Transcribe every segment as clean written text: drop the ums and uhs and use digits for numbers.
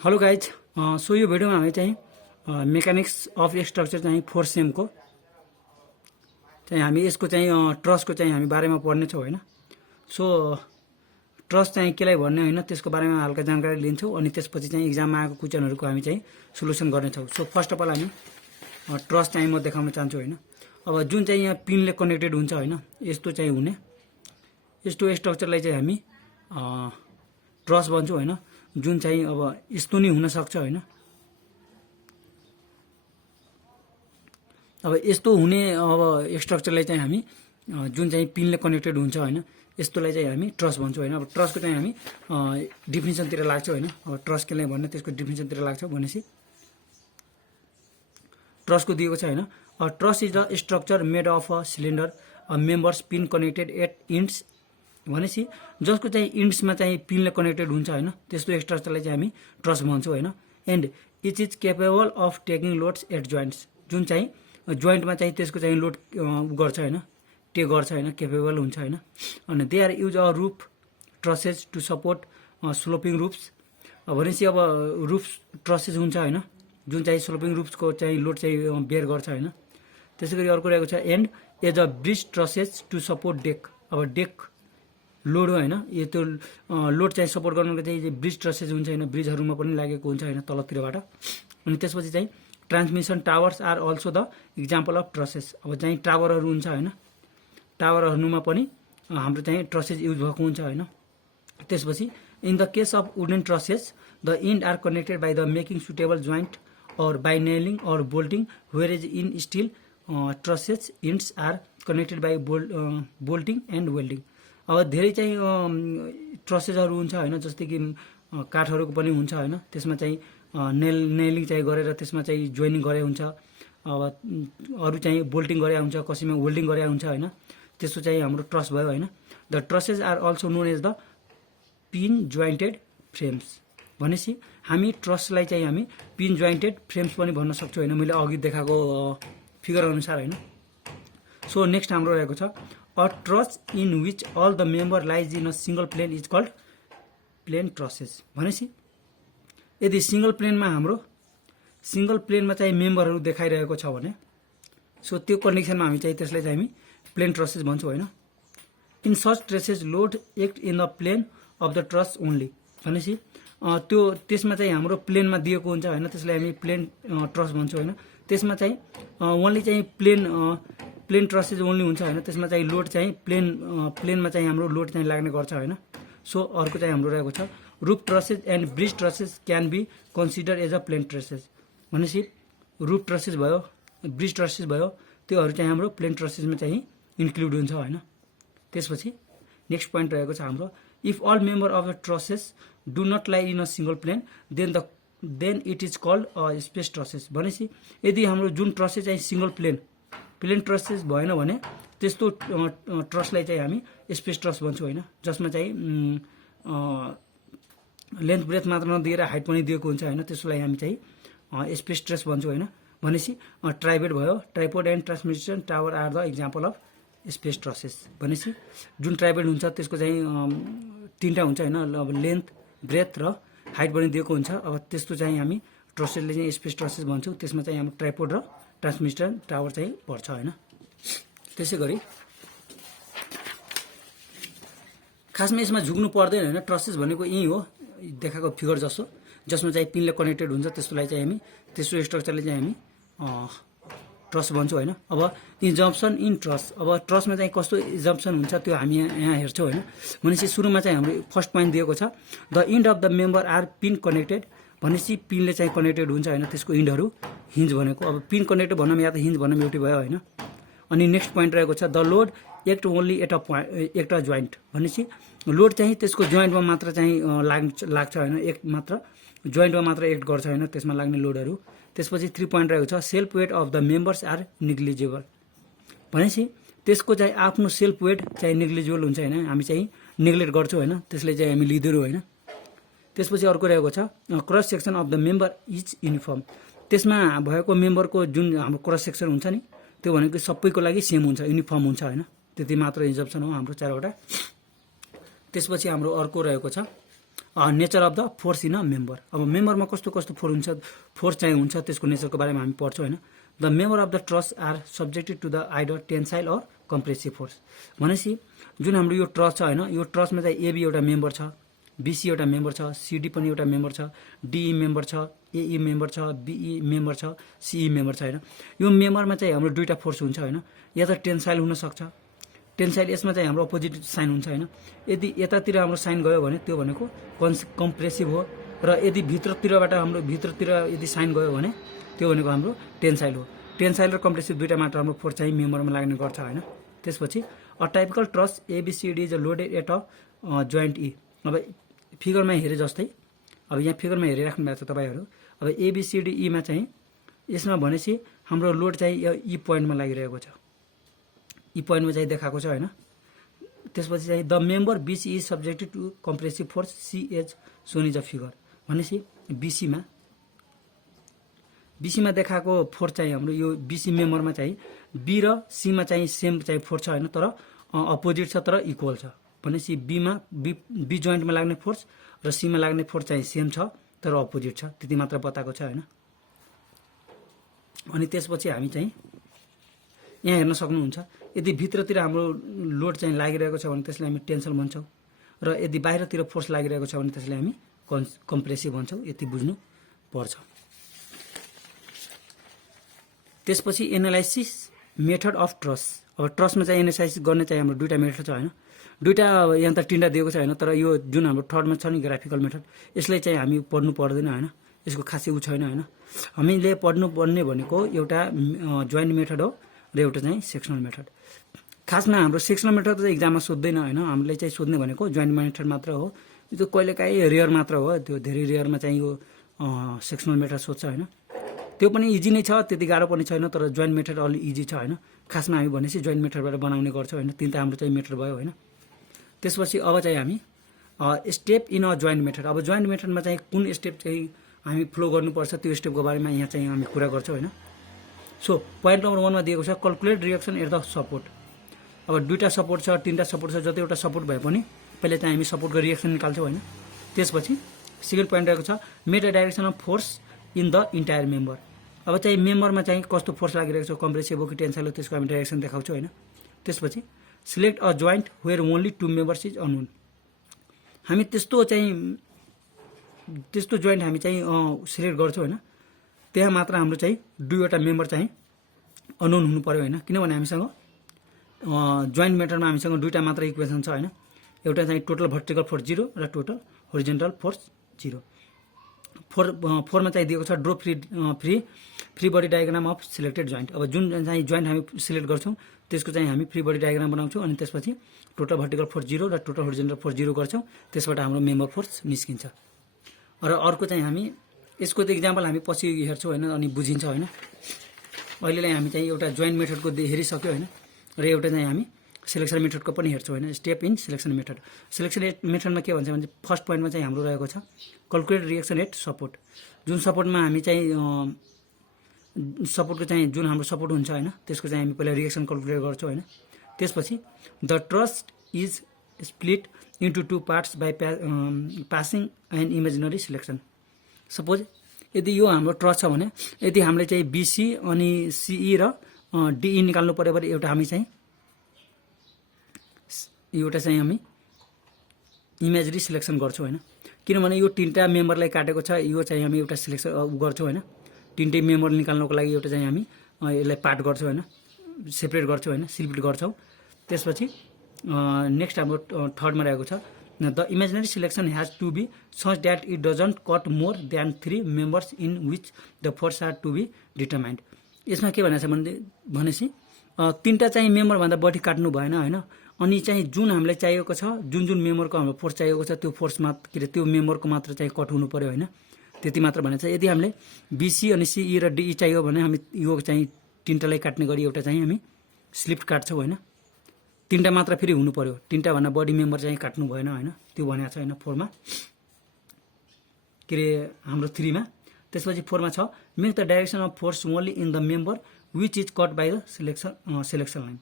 Hello guys, so यो भिडियोमा हामी चाहिँ मेकानिक्स अफ स्ट्रक्चर चाहिँ 4th सेमको चाहिँ हामी यसको चाहिँ ट्रसको चाहिँ हामी बारेमा पढ्नेछौँ होइन। सो ट्रस चाहिँ केलाई भन्ने होइन त्यसको बारेमा हल्का जानकारी लिन्छौँ अनि त्यसपछि चाहिँ इक्जाममा आएको क्वेसनहरूको हामी चाहिँ सोल्युसन गर्नेछौँ। सो फर्स्ट अफ अल हामी ट्रस चाहिँ म देखाउन चाहन्छु होइन। अब जुन चाहिँ यहाँ पिनले कनेक्टेड हुन्छ होइन, यस्तो चाहिँ हुने यस्तो स्ट्रक्चरलाई चाहिँ हामी ट्रस भन्छौँ होइन। जुन चाहिँ अब यस्तो नि हुन सक्छ होइन। अब यस्तो हुने अब स्ट्रक्चरलाई चाहिँ हामी जुन चाहिँ पिनले कनेक्टेड हुन्छ होइन, यस्तोलाई चाहिँ हामी ट्रस भन्छौँ होइन। अब ट्रसको चाहिँ हामी डिफिनिसनतिर लाग्छौँ होइन। अब ट्रस केलाई भन्ने त्यसको डिफिनिसनतिर लाग्छौँ भनेपछि ट्रसको दिएको छ होइन। Truss is the structure made of a slender members pin connected at ends भनेपछि जसको चाहिँ इन्ड्समा चाहिँ पिनले कनेक्टेड हुन्छ होइन, त्यस्तो स्ट्रक्चरलाई चाहिँ हामी ट्रस भन्छौँ होइन। And it is capable of taking loads at joints, जुन चाहिँ जोइन्टमा चाहिँ त्यसको चाहिँ लोड गर्छ होइन, टेक गर्छ होइन, केपेबल हुन्छ होइन। अनि they are use a roof trusses to support sloping roofs भनेपछि अब रुफ ट्रसेज हुन्छ होइन, जुन चाहिँ स्लोपिङ रुफ्सको चाहिँ लोड चाहिँ बेयर गर्छ होइन। त्यसै गरी अर्को रहेको छ and as a bridge trusses to support deck. अब डेक लोड होइन, यो त्यो लोड चाहिँ सपोर्ट गर्नुको चाहिँ ब्रिज ट्रसेज हुन्छ होइन, ब्रिजहरूमा पनि लागेको हुन्छ होइन तलतिरबाट। अनि त्यसपछि चाहिँ transmission towers are also the example of trusses. अब चाहिँ टावरहरू हुन्छ होइन, टावरहरूमा पनि हाम्रो चाहिँ ट्रसेज युज भएको हुन्छ होइन। त्यसपछि in the case of wooden trusses the end are connected by the making suitable joint or by nailing or bolting, where is in steel trusses ends are connected by bolting and welding. अब धेरै चाहिँ ट्रसेसहरू हुन्छ होइन, जस्तै कि काठहरूको पनि हुन्छ होइन, त्यसमा चाहिँ नेलिङ चाहिँ गरेर त्यसमा चाहिँ जोइनिङ गरे हुन्छ। अब अरू चाहिँ बोल्टिङ गरे हुन्छ, कसैमा वेल्डिङ गरे हुन्छ होइन, त्यस्तो चाहिँ हाम्रो ट्रस भयो होइन। The trusses are also known as the pin jointed frames भनेपछि हामी ट्रसलाई चाहिँ हामी पिन जोइन्टेड फ्रेम्स पनि भन्न सक्छौँ होइन, मैले अघि देखाएको फिगर अनुसार होइन। सो नेक्स्ट हाम्रो रहेको छ a truss in which all the member lies in a single plane is called plane trusses भनेपछि यदि सिंगल प्लेनमा हाम्रो सिंगल प्लेनमा चाहिँ मेम्बरहरू देखाइरहेको छ भने सो त्यो कन्डिसनमा हामी चाहिँ त्यसलाई चाहिँ हामी प्लेन ट्रसेस भन्छौँ होइन। In such trusses load act in the plane of the truss only भनेपछि त्यो त्यसमा चाहिँ हाम्रो प्लेनमा दिएको हुन्छ होइन, त्यसलाई हामी प्लेन ट्रस भन्छौँ होइन। त्यसमा चाहिँ ओन्ली चाहिँ प्लेन ट्रसेज ओन्ली हुन्छ होइन, त्यसमा चाहिँ लोड चाहिँ प्लेनमा चाहिँ हाम्रो लोड चाहिँ लाग्ने गर्छ होइन। सो अर्को चाहिँ हाम्रो रहेको छ roof trusses and bridge trusses can be consider as a plane trusses भनेपछि रुफ ट्रसेज भयो, ब्रिज ट्रसेज भयो, त्योहरू चाहिँ हाम्रो प्लेन ट्रसेजमा चाहिँ इन्क्लुड हुन्छ होइन। त्यसपछि नेक्स्ट पोइन्ट रहेको छ हाम्रो if all member of the trusses do not lie in a single plane then it is called a space trusses भनेपछि यदि हाम्रो जुन ट्रसेज चाहिँ सिंगल प्लेन ट्रसेस भएन भने त्यस्तो ट्रसलाई चाहिँ हामी स्पेस ट्रस भन्छौँ होइन, जसमा चाहिँ लेन्थ ब्रेथ मात्र नदिएर हाइट पनि दिएको हुन्छ होइन, त्यसलाई हामी चाहिँ स्पेस ट्रस भन्छौँ होइन। भनेपछि ट्राइबेड भयो, tripod and transmission tower are the example of space trusses भनेपछि जुन ट्राइबेड हुन्छ त्यसको चाहिँ तिनवटा हुन्छ होइन, अब लेन्थ ब्रेथ र हाइट पनि दिएको हुन्छ। अब त्यस्तो चाहिँ हामी ट्रसेसले चाहिँ स्पेस ट्रसेस भन्छौँ, त्यसमा चाहिँ हाम्रो ट्राइपोड र ट्रान्समिसन टावर चाहिँ पर्छ होइन। त्यसै गरी खासमा यसमा झुक्नु पर्दैन होइन, ट्रसेस भनेको यही हो देखाएको फिगर जसो, जसमा चाहिँ पिनले कनेक्टेड हुन्छ त्यस्तोलाई चाहिँ हामी त्यस्तो स्ट्रक्चरले चाहिँ हामी ट्रस भन्छौँ होइन। अब इजम्पसन इन ट्रस, अब ट्रसमा चाहिँ कस्तो इजम्पसन हुन्छ त्यो हामी यहाँ हेर्छौँ होइन। भनेपछि सुरुमा चाहिँ हाम्रो फर्स्ट पोइन्ट दिएको छ the end of the member are pin connected भनेपछि पिनले चाहिँ कनेक्टेड हुन्छ होइन, त्यसको इन्डहरू हिन्ज भनेको अब पिन कनेक्टेड भनौँ या त हिन्ज भनौँ एउटै भयो होइन। अनि नेक्स्ट पोइन्ट रहेको छ the load act only at a joint भनेपछि लोड चाहिँ त्यसको जोइन्टमा मात्र चाहिँ लाग्छ होइन, एक मात्र जोइन्टमा मात्र एक्ट गर्छ होइन त्यसमा लाग्ने लोडहरू। त्यसपछि 3 पोइन्ट रहेको छ self weight of the members are negligible भनेपछि त्यसको चाहिँ आफ्नो सेल्फ वेट चाहिँ निग्लिजिबल हुन्छ होइन, हामी चाहिँ नेग्लेक्ट गर्छौँ होइन, त्यसले चाहिँ हामी लिँदैनौँ होइन। त्यसपछि अर्को रहेको छ cross section of the member is uniform, त्यसमा भएको मेम्बरको जुन हाम्रो क्रस सेक्सन हुन्छ नि त्यो भनेको सबैको लागि सेम हुन्छ, युनिफर्म हुन्छ होइन। त्यति मात्र इजम्पसन हो हाम्रो 4वटा। त्यसपछि हाम्रो अर्को रहेको छ nature of the force in a member. अब मेम्बरमा कस्तो कस्तो फोर्स चाहिँ हुन्छ त्यसको नेचरको बारेमा हामी पढ्छौँ होइन। The member of the truss are subjected to the either tensile or compressive force. भनेपछि जुन हाम्रो यो ट्रस छ होइन, यो ट्रसमा चाहिँ एबी एउटा मेम्बर छ, बीसी एउटा मेम्बर छ, सिडी पनि एउटा मेम्बर छ, डिई मेम्बर छ, एई मेम्बर छ, बिई मेम्बर छ, सिई मेम्बर छ होइन। यो मेम्बरमा चाहिँ हाम्रो दुईवटा फोर्स हुन्छ होइन, या त टेन्साइल हुनसक्छ, टेन्साइल यसमा चाहिँ हाम्रो अपोजिट साइन हुन्छ होइन। यदि यतातिर हाम्रो साइन गयो भने त्यो भनेको कम्प्रेसिभ हो, र यदि भित्रतिरबाट हाम्रो भित्रतिर यदि साइन गयो भने त्यो भनेको हाम्रो टेन्साइल हो। टेन्साइल र कम्प्रेसिभ दुईवटा मात्र हाम्रो फोर्स चाहिँ मेम्बरमा लाग्ने गर्छ होइन। त्यसपछि a typical truss ABCD is loaded at a joint E. अब फिगरमा हेरे जस्तै, अब यहाँ फिगरमा हेरिराख्नु भएको छ तपाईँहरू। अब एबिसिडी ईमा चाहिँ यसमा भनेपछि हाम्रो लोड चाहिँ ई पोइन्टमा लागिरहेको छ, ई पोइन्टमा चाहिँ देखाएको छ होइन। त्यसपछि चाहिँ the member BC is subjected to compressive force C as shown is a figure. भनेपछि बिसीमा देखाएको फोर्स चाहिँ हाम्रो यो बिसी मेम्बरमा चाहिँ बी र सीमा चाहिँ सेम चाहिँ फोर्स छ होइन, तर अपोजिट छ तर इक्वल छ। भनेपछि बी जोइन्टमा लाग्ने फोर्स र सीमा लाग्ने फोर्स चाहिँ सेम छ तर अपोजिट छ, त्यति मात्र बताएको छ होइन। अनि त्यसपछि हामी चाहिँ यहाँ हेर्न सक्नुहुन्छ, यदि भित्रतिर हाम्रो लोड चाहिँ लागिरहेको छ भने त्यसलाई हामी टेन्सन भन्छौँ, र यदि बाहिरतिर फोर्स लागिरहेको छ भने त्यसलाई हामी कम्प्रेसिभ भन्छौँ। यति बुझ्नु पर्छ। त्यसपछि एनालाइसिस मेथड अफ ट्रस। अब ट्रसमा चाहिँ एनालाइसिस गर्ने चाहिँ हाम्रो दुईवटा मेथड छ होइन। दुईवटा यहाँ त तिनवटा दिएको छ होइन, तर यो जुन हाम्रो थर्डमा छ नि ग्राफिकल मेथड, यसलाई चाहिँ हामी पढ्नु पर्दैन होइन, यसको खासै उ छैन होइन। हामीले पढ्नुपर्ने भनेको एउटा जोइन्ट मेथड हो र एउटा चाहिँ सेक्सनल मेथड। खासमा हाम्रो सेक्सनल मेथड चाहिँ इक्जाममा सोध्दैन होइन, हामीले चाहिँ सोध्ने भनेको जोइन्ट मेथड मात्र हो। त्यो कहिलेकाहीँ रेयर मात्र हो, त्यो धेरै रेयरमा चाहिँ यो सेक्सनल मेथड सोध्छ होइन। त्यो पनि इजी नै छ, त्यति गाह्रो पनि छैन, तर जोइन्ट मेथड अलि इजी छ होइन। खासमा हामी भनेपछि जोइन्ट मेथडबाट बनाउने गर्छौँ होइन। तिनवटा हाम्रो चाहिँ मेथड भयो होइन। त्यसपछि अब चाहिँ हामी step in a joint method. अब जोइन्ट मेथडमा चाहिँ कुन स्टेप चाहिँ हामी फ्लो गर्नुपर्छ त्यो स्टेपको बारेमा यहाँ चाहिँ हामी कुरा गर्छौँ होइन। सो पोइन्ट नम्बर 1मा दिएको छ calculate reaction at the support. अब दुईवटा सपोर्ट छ, तिनवटा सपोर्ट छ, जति एउटा सपोर्ट भए पनि पहिले चाहिँ हामी सपोर्टको रिएक्सन निकाल्छौँ होइन। त्यसपछि सेकेन्ड पोइन्ट रहेको छ make a direction of force in the entire member. अब चाहिँ मेम्बरमा चाहिँ कस्तो फोर्स लागिरहेको छ, कम्प्रेसिभ हो कि टेन्साइल हो, त्यसको हामी डाइरेक्सन देखाउँछौँ होइन। त्यसपछि select a joint where only two members is unknown. हामी त्यस्तो जोइन्ट हामी चाहिँ सिलेक्ट गर्छौँ होइन, त्यहाँ मात्र हाम्रो चाहिँ दुईवटा मेम्बर चाहिँ अननोन हुनु पर्यो होइन। किनभने हामीसँग जोइन्ट मेथडमा हामीसँग दुईवटा मात्र इक्वेसन छ होइन। एउटा चाहिँ टोटल भर्टिकल फोर्स 0 र टोटल होरिजेन्टल फोर्स 0। फोरमा चाहिँ दिएको छ draw free body diagram of selected joint. अब जुन चाहिँ जोइन्ट हामी सिलेक्ट गर्छौँ त्यसको चाहिँ हामी फ्री बडी डायग्राम बनाउँछौँ, अनि त्यसपछि टोटल भर्टिकल फोर्स 0 र टोटल होरिजेन्टल फोर्स 0 गर्छौँ, त्यसबाट हाम्रो मेम्बर फोर्स निस्किन्छ। र अर्को चाहिँ हामी यसको त इक्जाम्पल हामी पछि हेर्छौँ होइन, अनि बुझिन्छ होइन। अहिलेलाई हामी चाहिँ एउटा जोइन्ट मेथडको हेरिसक्यो होइन, र एउटा चाहिँ हामी सिलेक्सन मेथडको पनि हेर्छौँ होइन। Step in selection method. Selection मेथडमा के भन्छ भने फर्स्ट पोइन्टमा चाहिँ हाम्रो रहेको छ क्याल्कुलेट रिएक्सन एट सपोर्ट। जुन सपोर्टमा हामी चाहिँ सपोर्टको चाहिँ जुन हाम्रो सपोर्ट हुन्छ होइन, त्यसको चाहिँ हामी पहिला रिएक्सन क्याल्कुलेट गर्छौँ होइन। त्यसपछि the trust is split into 2 parts by passing and imaginary selection. Suppose यदि यो हाम्रो ट्रस्ट छ भने यदि हामीले चाहिँ बिसी अनि सिई र डिई निकाल्नु पऱ्यो भने एउटा हामी हामी इमेजरी सिलेक्सन गर्छौँ होइन। किनभने यो तिनवटा मेम्बरलाई काटेको छ, यो चाहिँ हामी एउटा सिलेक्सन गर्छौँ होइन। तिनटै मेम्बर निकाल्नको लागि एउटा चाहिँ हामी यसलाई पार्ट गर्छौँ होइन, सेपरेट गर्छौँ होइन, स्प्लिट गर्छौँ। त्यसपछि नेक्स्ट हाम्रो थर्डमा रहेको छ the imaginary selection has to be such that it doesn't cut more than 3 members in which the force are to be determined. यसमा के भनेको छ भनेपछि तिनवटा चाहिँ मेम्बरभन्दा बढी काट्नु भएन होइन। अनि चाहिँ जुन हामीलाई चाहिएको छ, जुन मेम्बरको हाम्रो फोर्स चाहिएको छ त्यो फोर्समा के अरे त्यो मेम्बरको मात्र चाहिँ कट हुनु पर्यो होइन, त्यति मात्र भनेको छ। यदि हामीले बिसी अनि सिई र डिई चाहियो भने हामी यो चाहिँ तिनवटालाई काट्ने गरी एउटा चाहिँ हामी स्लिप्ट काट्छौँ होइन। तिनवटा मात्र फेरि हुनु पर्यो, तिनवटाभन्दा बढी मेम्बर चाहिँ काट्नु भएन होइन, त्यो भनेको छ होइन 4मा, के अरे हाम्रो 3मा। त्यसपछि 4मा छ make the direction of force only in the member which is cut by the selection line.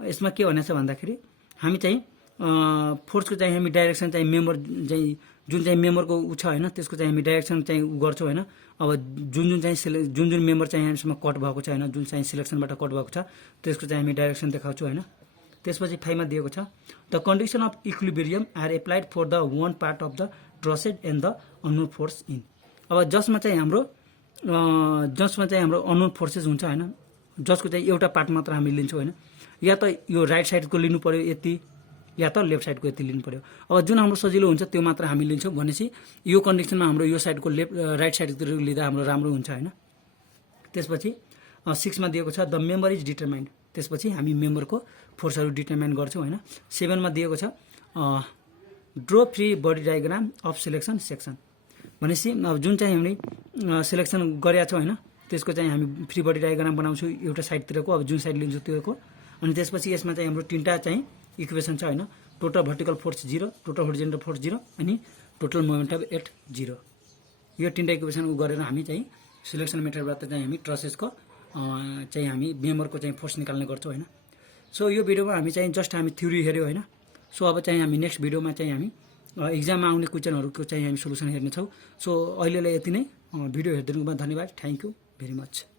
यसमा के भनेको छ भन्दाखेरि हामी चाहिँ फोर्सको चाहिँ हामी डाइरेक्सन चाहिँ मेम्बर चाहिँ जुन चाहिँ मेम्बरको ऊ छ होइन त्यसको चाहिँ हामी डाइरेक्सन चाहिँ ऊ गर्छौँ होइन। अब जुन चाहिँ जुन मेम्बर चाहिँ यहाँसम्म कट भएको छ होइन, जुन चाहिँ सिलेक्सनबाट कट भएको छ त्यसको चाहिँ हामी डाइरेक्सन देखाउँछौँ होइन। त्यसपछि 5 मा दिएको छ the condition of equilibrium are applied for the one part of the trussed and the unknown force in. अब जसमा चाहिँ हाम्रो अननोन फोर्सेस हुन्छ होइन, जसको चाहिँ एउटा पार्ट मात्र हामी लिन्छौँ होइन। या त यो राइट साइडको लिनु पर्यो यति, या त लेफ्ट साइडको यति लिनु पर्यो। अब जुन हाम्रो सजिलो हुन्छ त्यो मात्र हामी लिन्छौँ भनेपछि यो कन्डिसनमा हाम्रो यो साइडको राइट साइडतिर लिँदा हाम्रो राम्रो हुन्छ होइन। त्यसपछि 6 मा दिएको छ द मेम्बर इज डिटरमाइन्ड। त्यसपछि हामी मेम्बरको फोर्सहरू डिटरमाइन गर्छौँ होइन। 7 मा दिएको छ draw free body diagram of selection section. भनेपछि अब जुन चाहिँ हामीले सिलेक्सन गरेका छौँ होइन त्यसको चाहिँ हामी फ्री बडी डायग्राम बनाउँछौँ एउटा साइडतिरको, अब जुन साइड लिन्छौँ त्योको। अनि त्यसपछि यसमा चाहिँ हाम्रो 3टा चाहिँ इक्वेसन छ होइन, total vertical force 0, total horizontal force 0 अनि टोटल मोमेन्टम एट 0। यो 3टा इक्वेसन उ गरेर हामी चाहिँ सिलेक्सन मेथडबाट चाहिँ हामी ट्रसेसको चाहिँ हामी मेम्बरको चाहिँ फोर्स निकाल्ने गर्छौँ होइन। सो यो भिडियोमा हामी चाहिँ जस्ट हामी थ्योरी हेऱ्यौँ होइन। सो अब चाहिँ हामी नेक्स्ट भिडियोमा चाहिँ हामी इक्जाममा आउने क्वेसनहरूको चाहिँ हामी सोल्युसन हेर्नेछौँ। सो अहिलेलाई यति नै। भिडियो हेरिदिनुमा धन्यवाद। Thank you very much.